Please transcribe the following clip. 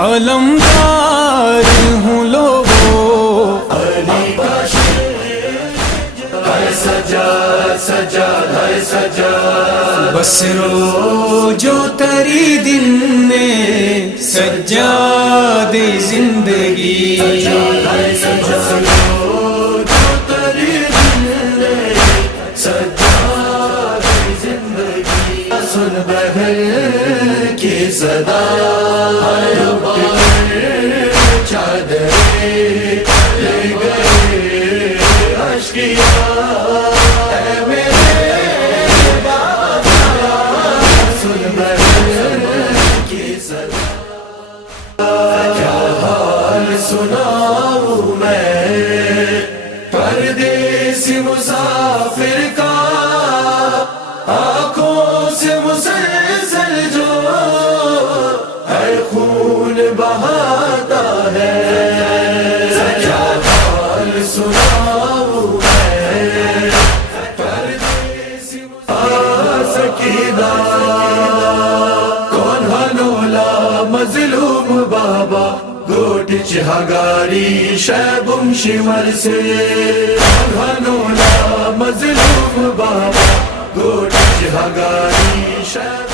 علمدار ہوں لوگوں، علی کا ہے سجاد سجاد ہے سجاد، بس رو جو تری دن میں سجاد زندگی، ہے سجاد جو تری دل میں سجاد زندگی، سن بہر کی صدا چادریں لے گئے اشکیا، اے میرے بابا سن بہر کی صدا، کیا حال سناؤں میں پردیسی مسافر کا، آنکھوں سے مسلسل جو ہے خون بہاتا ہے، کیا حال سناؤں میں پردیسی سکینہ، کون ہنولا مظلوم بابا گوٹ چہگاری شیبم شمر سے، کون ہنولا مظلوم بابا گوٹ چہگاری شیبم